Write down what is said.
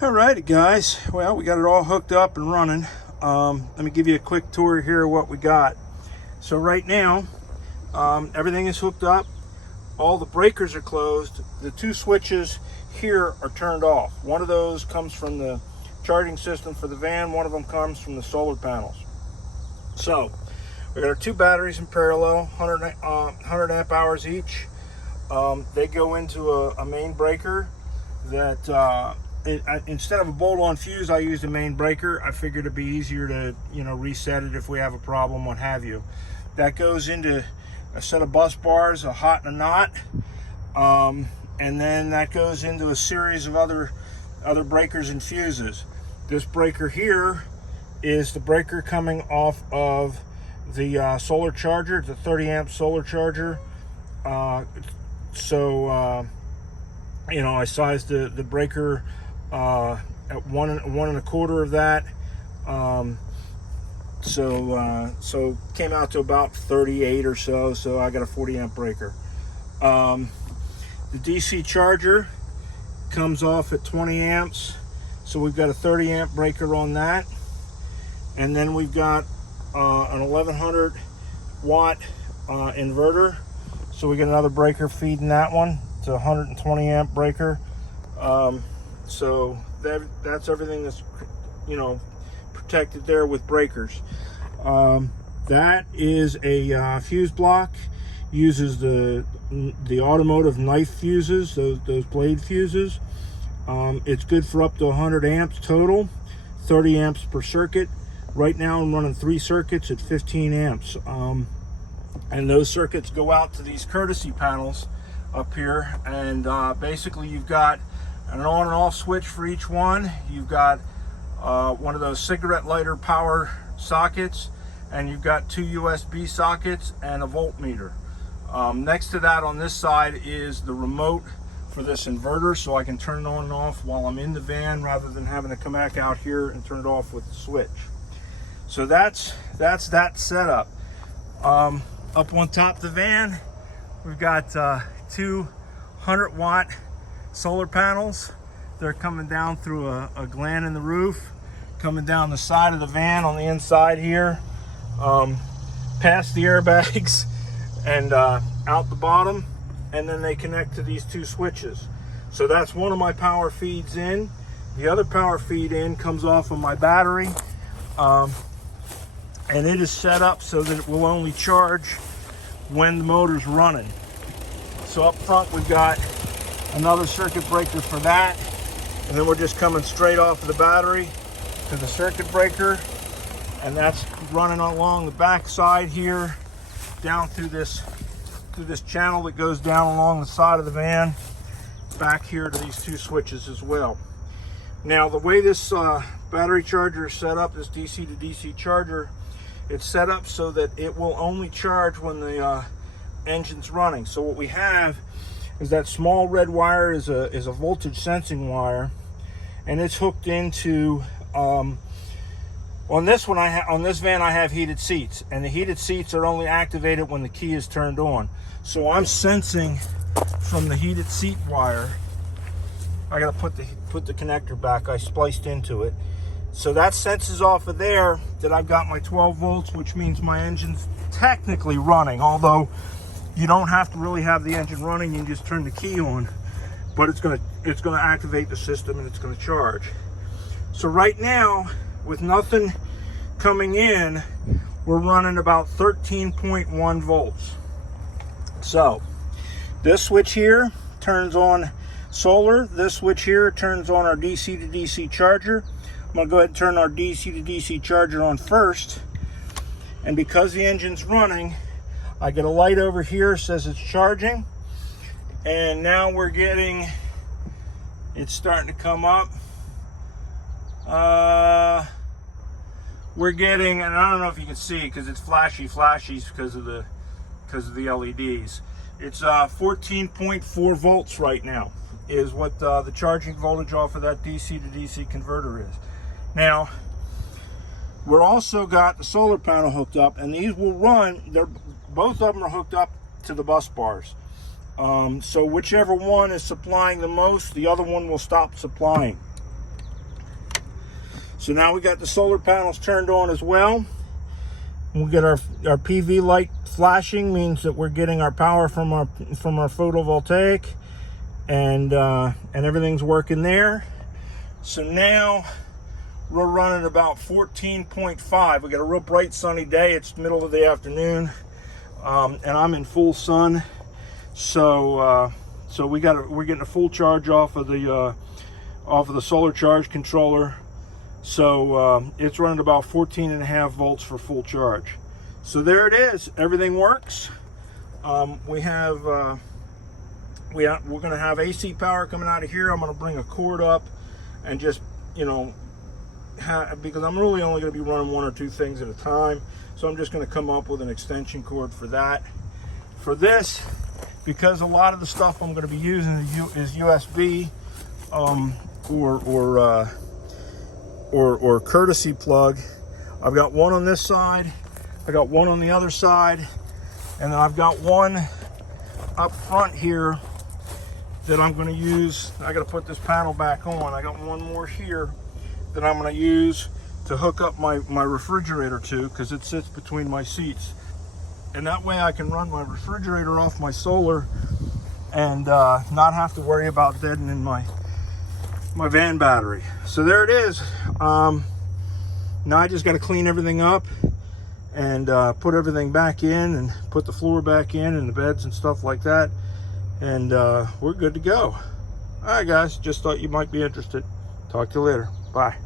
Alrighty guys, well, we got it all hooked up and running. Let me give you a quick tour here of what we got. So right now, everything is hooked up. All the breakers are closed. The two switches here are turned off. One of those comes from the charging system for the van. One of them comes from the solar panels. So we got our two batteries in parallel, 100 amp hours each. They go into a main breaker that instead of a bolt-on fuse, I used a main breaker. I figured it'd be easier to, reset it if we have a problem, what have you. That goes into a set of bus bars, a hot and a not, and then that goes into a series of other breakers and fuses. This breaker here is the breaker coming off of the solar charger. It's a 30 amp solar charger. I sized the breaker at one and a quarter of that, so came out to about 38 or so. So I got a 40 amp breaker. The DC charger comes off at 20 amps, so we've got a 30 amp breaker on that, and then we've got an 1100 watt inverter, so we get another breaker feeding that one. It's a 120 amp breaker. So that's everything that's protected there with breakers. That is a fuse block. Uses the Automotive knife fuses, those blade fuses. It's good for up to 100 amps total, 30 amps per circuit. Right now I'm running 3 circuits at 15 amps, and those circuits go out to these courtesy panels up here, and basically you've got an on and off switch for each one. You've got one of those cigarette lighter power sockets, and you've got 2 USB sockets and a voltmeter. Next to that on this side is the remote for this inverter, so I can turn it on and off while I'm in the van rather than having to come back out here and turn it off with the switch. So that's that setup. Up on top of the van, we've got 2 100 watt solar panels. They're coming down through a gland in the roof, coming down the side of the van on the inside here, past the airbags and out the bottom, and then they connect to these 2 switches. So that's one of my power feeds in. The other power feed in comes off of my battery, and it is set up so that it will only charge when the motor's running. So up front we've got another circuit breaker for that, and then we're just coming straight off of the battery to the circuit breaker, and that's running along the back side here down through this channel that goes down along the side of the van back here to these 2 switches as well. Now the way this battery charger is set up, this DC to DC charger, it's set up so that it will only charge when the engine's running. So what we have is that small red wire is a voltage sensing wire, and it's hooked into on this van I have heated seats, and the heated seats are only activated when the key is turned on. So I'm sensing from the heated seat wire. I gotta put the connector back. I spliced into it, so that senses off of there that I've got my 12 volts, which means my engine's technically running, although you don't have to really have the engine running. You can just turn the key on, but it's gonna activate the system and it's gonna charge. So right now, with nothing coming in, we're running about 13.1 volts. So this switch here turns on solar. This switch here turns on our DC to DC charger. I'm gonna go ahead and turn our DC to DC charger on first, and because the engine's running, I get a light over here, says it's charging, and now we're getting, it's starting to come up. We're getting, and I don't know if you can see because it's flashy because of the LEDs. It's 14.4 volts right now is what the charging voltage off of that DC to DC converter is. Now we're also got the solar panel hooked up, and these will run. Both of them are hooked up to the bus bars. So whichever one is supplying the most, the other one will stop supplying. So now we got the solar panels turned on as well. We get our PV light flashing, means that we're getting our power from our photovoltaic, and everything's working there. So now we're running about 14.5. We got a real bright sunny day. It's middle of the afternoon, and I'm in full sun. So we're getting a full charge off of the solar charge controller. So it's running about 14.5 volts for full charge. So there it is. Everything works. We're going to have AC power coming out of here. I'm going to bring a cord up and just, you know, because I'm really only going to be running 1 or 2 things at a time. So I'm just going to come up with an extension cord for that. For this, because a lot of the stuff I'm going to be using is USB or courtesy plug. I've got one on this side, I got one on the other side, and then I've got one up front here that I'm going to use. I got to put this panel back on. I got one more here that I'm going to use to hook up my refrigerator to, because it sits between my seats, and that way I can run my refrigerator off my solar and not have to worry about deadening my van battery. So there it is. Now I just got to clean everything up and put everything back in and put the floor back in and the beds and stuff like that, and we're good to go. All right guys, just thought you might be interested. Talk to you later. Bye.